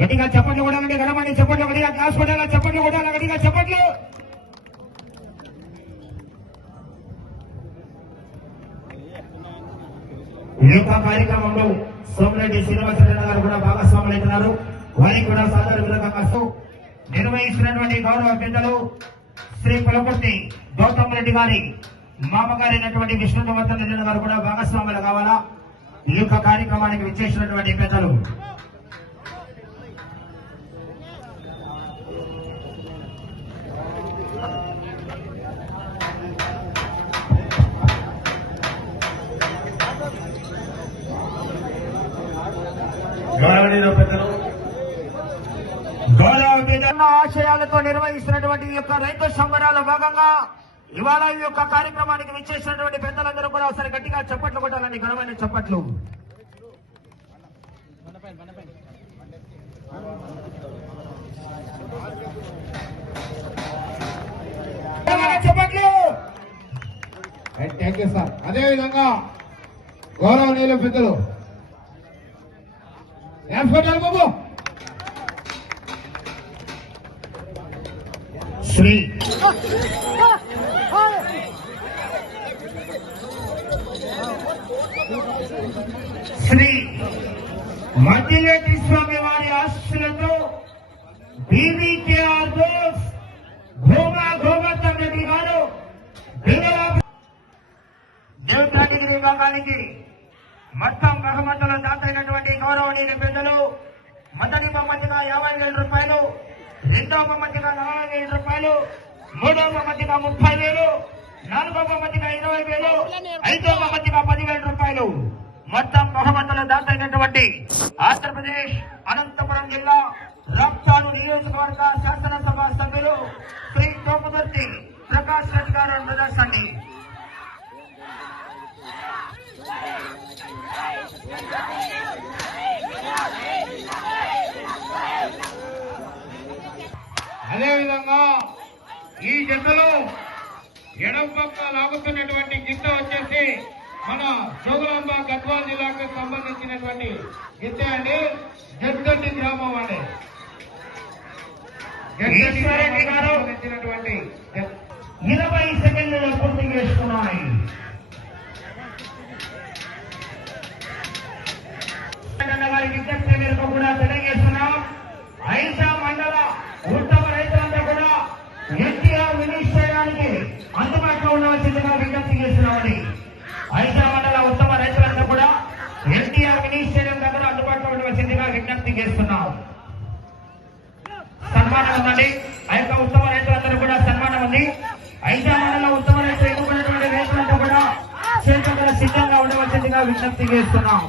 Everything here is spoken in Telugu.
గట్టిగా చప్పట్లు కూడా గడమండి, చప్పట్లు గట్టిగా క్లాస్ కొట్టాలా, చప్పట్లు కొట్టాలా, గట్టిగా చప్పట్లు. ఈ యొక్క కార్యక్రమంలో సోమిరెడ్డి శ్రీనివాసరెడ్డి గారు కూడా భాగస్వాములు అవుతున్నారు. వారికి కూడా సాధారణ విధంగా నిర్వహిస్తున్నటువంటి గౌరవ పెద్దలు శ్రీ పులపర్తి గౌతమ్ రెడ్డి గారి మామగారైనటువంటి విష్ణువర్ధన్ రెడ్డి గారు కూడా భాగస్వాములు కావాలా. ఈ యొక్క కార్యక్రమానికి విచ్చేసినటువంటి పెద్దలు ఆశయాలతో నిర్వహిస్తున్నటువంటి ఈ యొక్క రైతు సంబరాల భాగంగా ఇవాళ ఈ యొక్క కార్యక్రమానికి విచ్చేసినటువంటి పెద్దలందరూ కూడా ఒకసారి గట్టిగా చప్పట్లు కొట్టాలని ఘనమైన చప్పట్లు. చప్పట్లు. Thank you sir. అదేవిధంగా గౌరవనీయులు పెద్దలు బాబు శ్రీ మద్దిలేటి స్వామి వారి ఆశీస్సులతో బీవీకేఆర్ బోస్ గోవర్ధన్ రెడ్డి గారు దేవతాగిరి విభాగానికి మొత్తం బహుమతులు దాతైనటువంటి గౌరవనీయ పెద్దలు మొదటి బహుమతిగా 50,000 రూపాయలు, రెండవ బహుమతిగా 40,000 రూపాయలు, మూడవ బహుమతిగా 30,000, నాలుగవ బహుమతిగా 20,000, ఐదవ బహుమతిగా 10,000 రూపాయలు మొత్తం బహుమతులు దాతైనటువంటి ఆంధ్రప్రదేశ్ అనంతపురం జిల్లా రాప్తాడు నియోజకవర్గ శాసనసభ సభ్యులు శ్రీ తోపుదుర్తి ప్రకాష్ రెడ్డి గారు ప్రదర్శండి. అదేవిధంగా ఈ జట్టులో ఎడమ పక్క లాగుతున్నటువంటి గిత్త వచ్చేసి మన జోగులాంబ గద్వాల్ జిల్లాకు సంబంధించినటువంటి గిత్త అండి. జగ్గడ్డి గ్రామం అండి. సంబంధించినటువంటి 20 సెకండ్లలో పూర్తి చేసుకున్నాయి. వారి విజ్ఞప్తి మేరకు కూడా తెలియజేస్తున్నాం. ఐషా మండల ఉత్తమ రైతులంతా కూడా ఎన్టీఆర్ మినీ స్టేడియానికి అందుబాటులో ఉండవలసిందిగా విజ్ఞప్తి చేస్తున్నామని. ఐషా మండల ఉత్తమ రైతులంతా కూడా ఎన్టీఆర్ మినీ స్టేడియం దగ్గర అందుబాటులో ఉండవలసిందిగా విజ్ఞప్తి చేస్తున్నాం. సన్మానం ఉందండి. ఆ యొక్క ఉత్తమ రైతులందరూ కూడా సన్మానం ఉంది. ఐషా మండల ఉత్తమ రైతులు ఎన్నుకున్నటువంటి రైతులంతా కూడా క్షేత్రంలో సిద్ధంగా ఉండవలసిందిగా విజ్ఞప్తి చేస్తున్నాం.